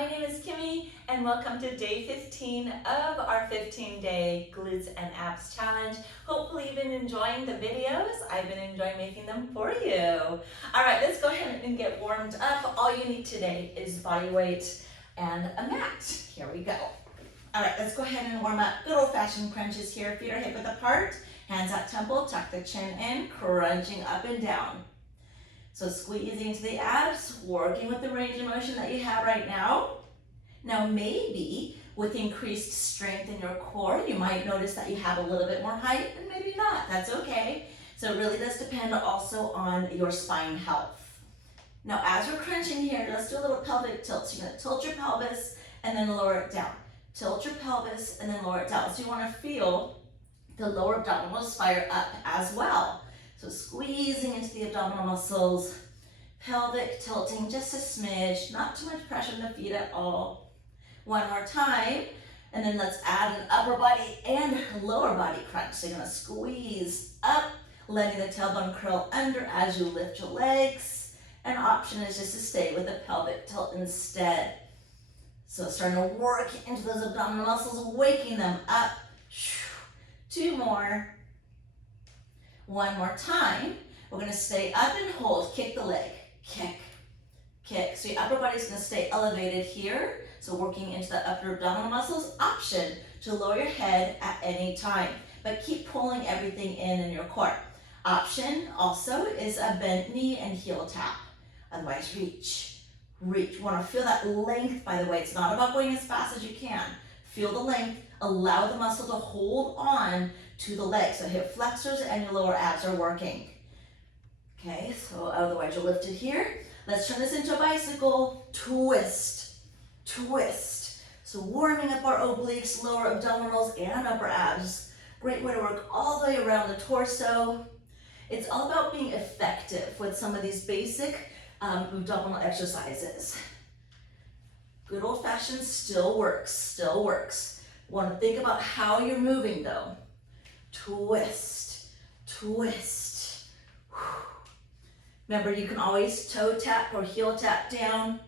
my name is Kimmy and welcome to day 15 of our 15-day Glutes and Abs Challenge. Hopefully you've been enjoying the videos. I've been enjoying making them for you. All right, let's go ahead and get warmed up. All you need today is body weight and a mat. Here we go. All right, let's go ahead and warm up. Good old-fashioned crunches here. Feet are hip width apart, hands at temple, tuck the chin in, crunching up and down. So squeezing into the abs, working with the range of motion that you have right now. Now maybe with increased strength in your core, you might notice that you have a little bit more height, and maybe not, that's okay. So it really does depend also on your spine health. Now as we're crunching here, let's do a little pelvic tilt. So you're gonna tilt your pelvis and then lower it down. Tilt your pelvis and then lower it down. So you wanna feel the lower abdominals fire up as well. So squeezing into the abdominal muscles, pelvic tilting just a smidge, not too much pressure on the feet at all. One more time, and then let's add an upper body and lower body crunch. So you're gonna squeeze up, letting the tailbone curl under as you lift your legs. An option is just to stay with the pelvic tilt instead. So starting to work into those abdominal muscles, waking them up. Two more. One more time. We're gonna stay up and hold, kick the leg, kick, kick. So your upper body's gonna stay elevated here. So working into the upper abdominal muscles. Option to lower your head at any time, but keep pulling everything in your core. Option also is a bent knee and heel tap. Otherwise reach, reach. You wanna feel that length, by the way. It's not about going as fast as you can. Feel the length, allow the muscle to hold on to the legs. So hip flexors and your lower abs are working. Okay, so otherwise you're lifted here. Let's turn this into a bicycle. Twist, twist. So warming up our obliques, lower abdominals, and upper abs. Great way to work all the way around the torso. It's all about being effective with some of these basic abdominal exercises. Good old fashioned still works, still works. Want to think about how you're moving though. Twist, twist. Remember, you can always toe tap or heel tap down.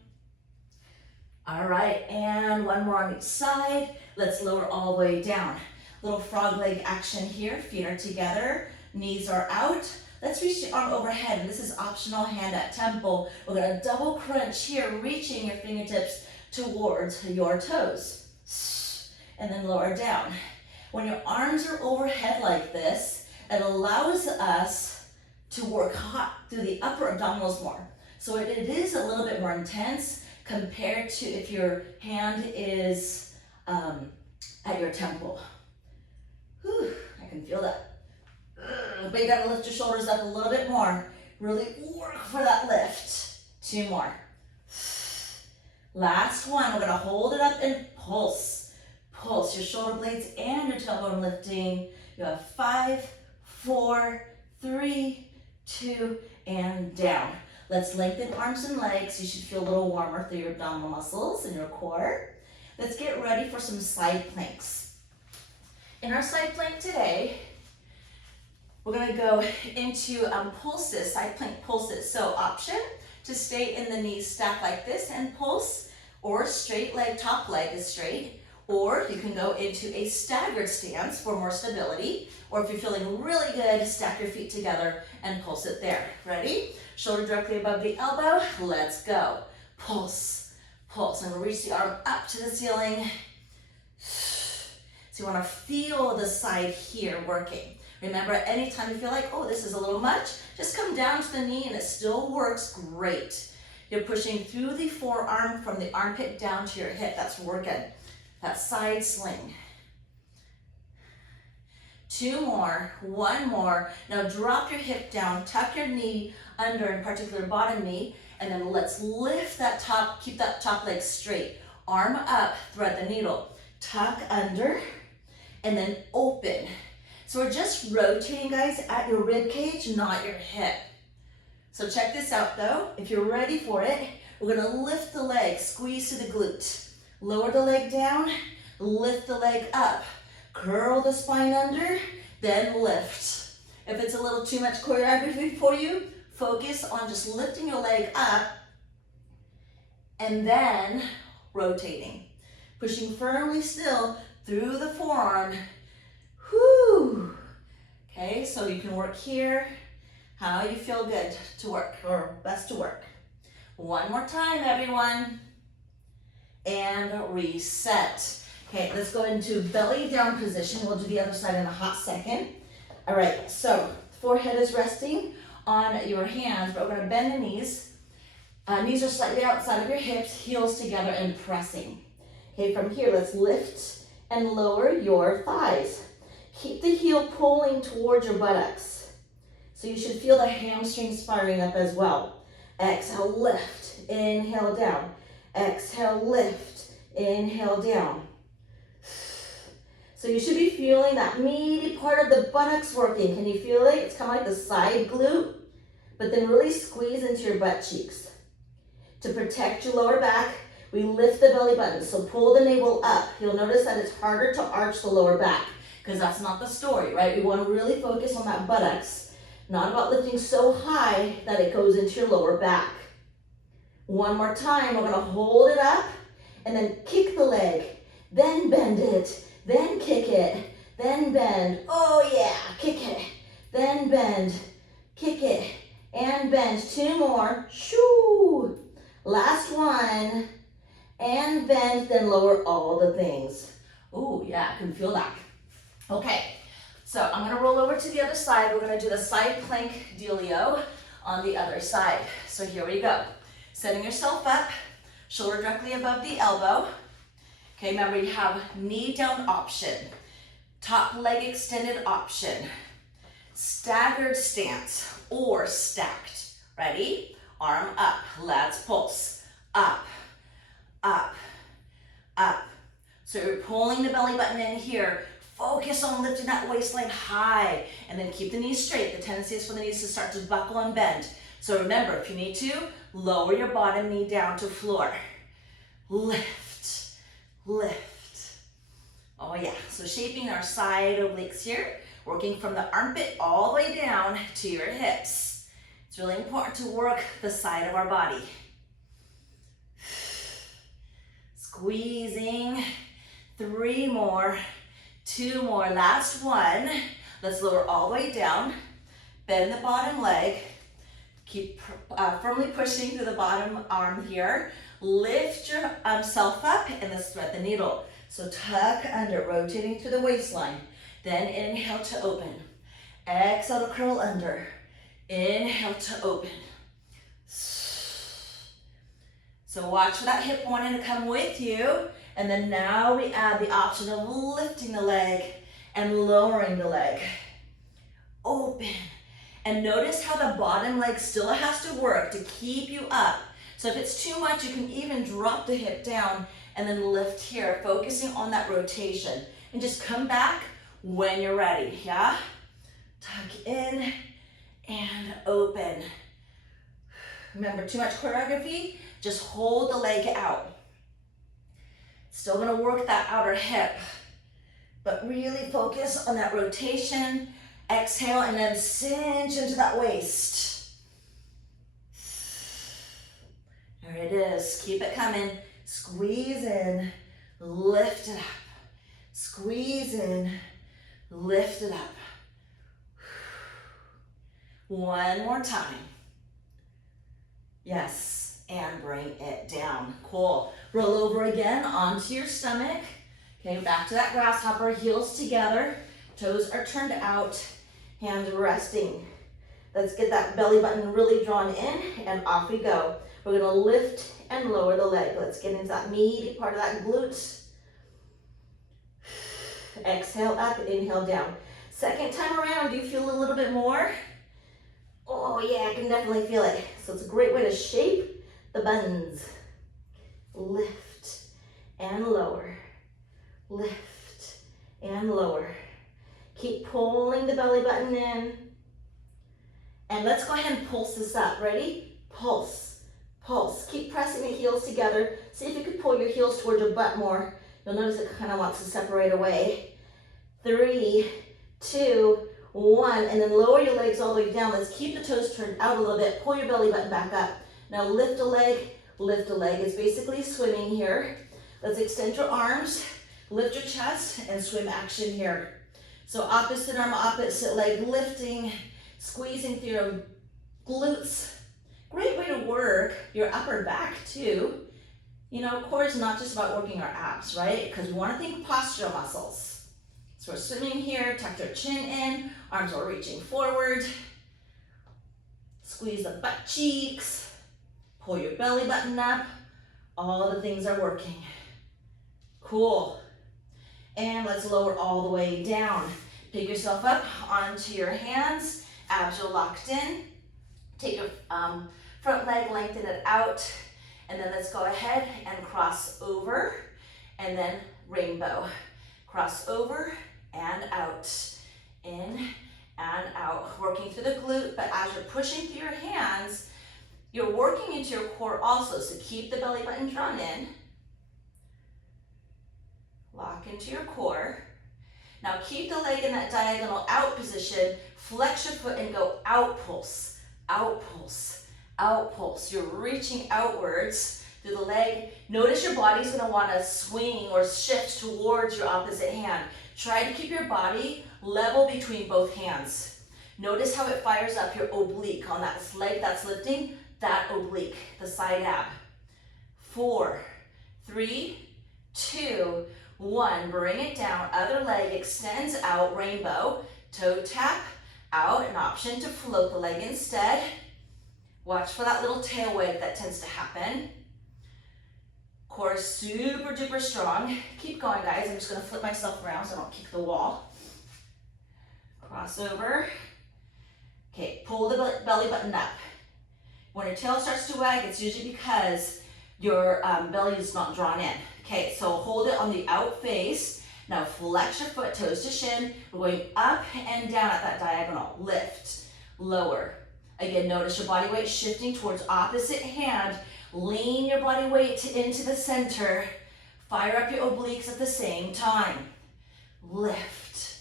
All right, and one more on each side. Let's lower all the way down. Little frog leg action here. Feet are together, knees are out. Let's reach the arm overhead, and this is optional, hand at temple. We're gonna double crunch here, reaching your fingertips towards your toes. And then lower down. When your arms are overhead like this, it allows us to work hot through the upper abdominals more. So it is a little bit more intense compared to if your hand is at your temple. Whew, I can feel that. But you gotta lift your shoulders up a little bit more. Really work for that lift. Two more. Last one, we're gonna hold it up and pulse. Pulse your shoulder blades and your tailbone lifting. You have 5, 4, 3, 2, and down. Let's lengthen arms and legs. You should feel a little warmer through your abdominal muscles and your core. Let's get ready for some side planks. In our side plank today, we're gonna go into pulses, side plank pulses. So option to stay in the knees stacked like this and pulse, or straight leg, top leg is straight, or you can go into a staggered stance for more stability, or if you're feeling really good, stack your feet together and pulse it there. Ready? Shoulder directly above the elbow, let's go. Pulse, pulse, and reach the arm up to the ceiling. So you wanna feel the side here working. Remember, anytime you feel like, oh, this is a little much, just come down to the knee and it still works great. You're pushing through the forearm from the armpit down to your hip. That's working. That side sling. Two more, one more. Now drop your hip down, tuck your knee under, in particular bottom knee, and then let's lift that top, keep that top leg straight. Arm up, thread the needle. Tuck under, and then open. So we're just rotating, guys, at your rib cage, not your hip. So check this out though. If you're ready for it, we're gonna lift the leg, squeeze to the glute. Lower the leg down, lift the leg up. Curl the spine under, then lift. If it's a little too much choreography for you, focus on just lifting your leg up and then rotating. Pushing firmly still through the forearm. Whoo. Okay, so you can work here, how you feel good to work, or best to work. One more time, everyone. And reset. Okay, let's go into belly down position. We'll do the other side in a hot second. All right, so forehead is resting on your hands, but we're gonna bend the knees. Knees are slightly outside of your hips, heels together and pressing. Okay, from here, let's lift and lower your thighs. Keep the heel pulling towards your buttocks. So you should feel the hamstrings firing up as well. Exhale, lift, inhale down. Exhale, lift, inhale down. So you should be feeling that meaty part of the buttocks working. Can you feel it? It's kind of like the side glute, but then really squeeze into your butt cheeks. To protect your lower back, we lift the belly button, so pull the navel up. You'll notice that it's harder to arch the lower back, because that's not the story, right? We want to really focus on that buttocks, not about lifting so high that it goes into your lower back. One more time, we're gonna hold it up, and then kick the leg, then bend it, then kick it, then bend. Oh yeah, kick it, then bend, kick it, and bend. Two more, shoo. Last one, and bend, then lower all the things. Oh yeah, I can feel that. Okay, so I'm gonna roll over to the other side. We're gonna do the side plank dealio on the other side. So here we go. Setting yourself up, shoulder directly above the elbow. Okay, remember you have knee down option, top leg extended option, staggered stance or stacked. Ready? Arm up, let's pulse. Up, up, up. So you're pulling the belly button in here. Focus on lifting that waistline high and then keep the knees straight. The tendency is for the knees to start to buckle and bend. So remember, if you need to, lower your bottom knee down to floor. Lift, lift. Oh yeah, so shaping our side obliques here, working from the armpit all the way down to your hips. It's really important to work the side of our body. Squeezing, 3 more, 2 more, last one. Let's lower all the way down, bend the bottom leg, keep firmly pushing through the bottom arm here. Lift yourself up and let's thread the needle. So tuck under, rotating through the waistline. Then inhale to open. Exhale to curl under. Inhale to open. So watch for that hip wanting to come with you. And then now we add the option of lifting the leg and lowering the leg. Open. And notice how the bottom leg still has to work to keep you up. So if it's too much, you can even drop the hip down and then lift here, focusing on that rotation. And just come back when you're ready, yeah? Tuck in and open. Remember, too much choreography, just hold the leg out. Still gonna work that outer hip, but really focus on that rotation. Exhale and then cinch into that waist. There it is, keep it coming. Squeeze in, lift it up. Squeeze in, lift it up. One more time. Yes, and bring it down. Cool. Roll over again onto your stomach. Okay, back to that grasshopper, heels together, toes are turned out, hands resting. Let's get that belly button really drawn in and off we go. We're gonna lift and lower the leg. Let's get into that meaty part of that glutes. Exhale up, inhale down. Second time around, do you feel a little bit more? Oh yeah, I can definitely feel it. So it's a great way to shape the buns. Lift and lower. Lift and lower. Keep pulling the belly button in. And let's go ahead and pulse this up. Ready? Pulse, pulse. Keep pressing the heels together. See if you can pull your heels towards your butt more. You'll notice it kind of wants to separate away. 3, 2, 1, and then lower your legs all the way down. Let's keep the toes turned out a little bit. Pull your belly button back up. Now lift a leg, lift a leg. It's basically swimming here. Let's extend your arms, lift your chest, and swim action here. So opposite arm, opposite leg, lifting, squeezing through your glutes. Great way to work your upper back too. You know, core is not just about working our abs, right? Because we want to think postural muscles. So we're swimming here, tuck your chin in, arms are reaching forward. Squeeze the butt cheeks, pull your belly button up. All the things are working. Cool. And let's lower all the way down. Pick yourself up onto your hands, abs are locked in. Take your front leg, lengthen it out, and then let's go ahead and cross over, and then rainbow. Cross over and out, in and out. Working through the glute, but as you're pushing through your hands, you're working into your core also, so keep the belly button drawn in. Lock into your core. Now keep the leg in that diagonal out position, flex your foot and go out pulse, out pulse, out pulse. You're reaching outwards through the leg. Notice your body's gonna wanna swing or shift towards your opposite hand. Try to keep your body level between both hands. Notice how it fires up your oblique on that leg that's lifting, that oblique, the side ab. 4, 3, 2, 1, bring it down, other leg extends out, rainbow, toe tap, out, an option to float the leg instead. Watch for that little tail wave that tends to happen. Core is super duper strong. Keep going, guys. I'm just gonna flip myself around so I don't kick the wall. Cross over. Okay, pull the belly button up. When your tail starts to wag, it's usually because your belly is not drawn in. Okay, so hold it on the out face. Now flex your foot, toes to shin. We're going up and down at that diagonal. Lift, lower. Again, notice your body weight shifting towards opposite hand. Lean your body weight into the center. Fire up your obliques at the same time. Lift,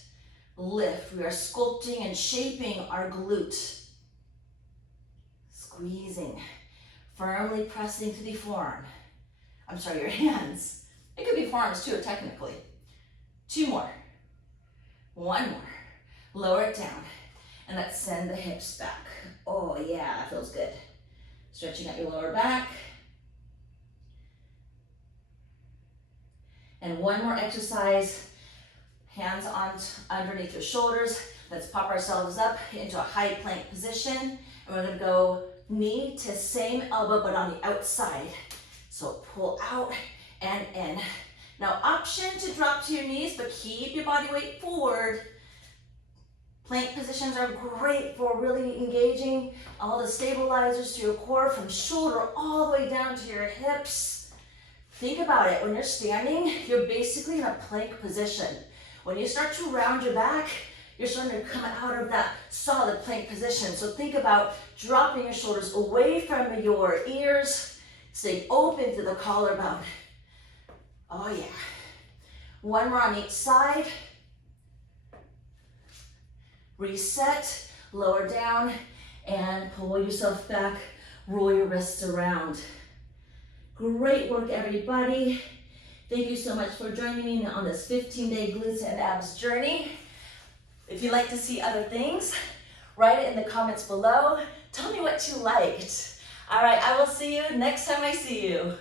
lift. We are sculpting and shaping our glute. Squeezing, firmly pressing to the forearm. I'm sorry, your hands. It could be forearms too, technically. 2 more. 1 more. Lower it down. And let's send the hips back. Oh yeah, that feels good. Stretching out your lower back. And 1 more exercise. Hands on underneath your shoulders. Let's pop ourselves up into a high plank position. And we're gonna go knee to same elbow, but on the outside. So pull out and in. Now option to drop to your knees, but keep your body weight forward. Plank positions are great for really engaging all the stabilizers to your core from shoulder all the way down to your hips. Think about it, when you're standing, you're basically in a plank position. When you start to round your back, you're starting to come out of that solid plank position. So think about dropping your shoulders away from your ears, staying open to the collarbone. Oh yeah. 1 more on each side. Reset, lower down, and pull yourself back, roll your wrists around. Great work, everybody. Thank you so much for joining me on this 15-day glutes and abs journey. If you'd like to see other things, write it in the comments below. Tell me what you liked. All right, I will see you next time I see you.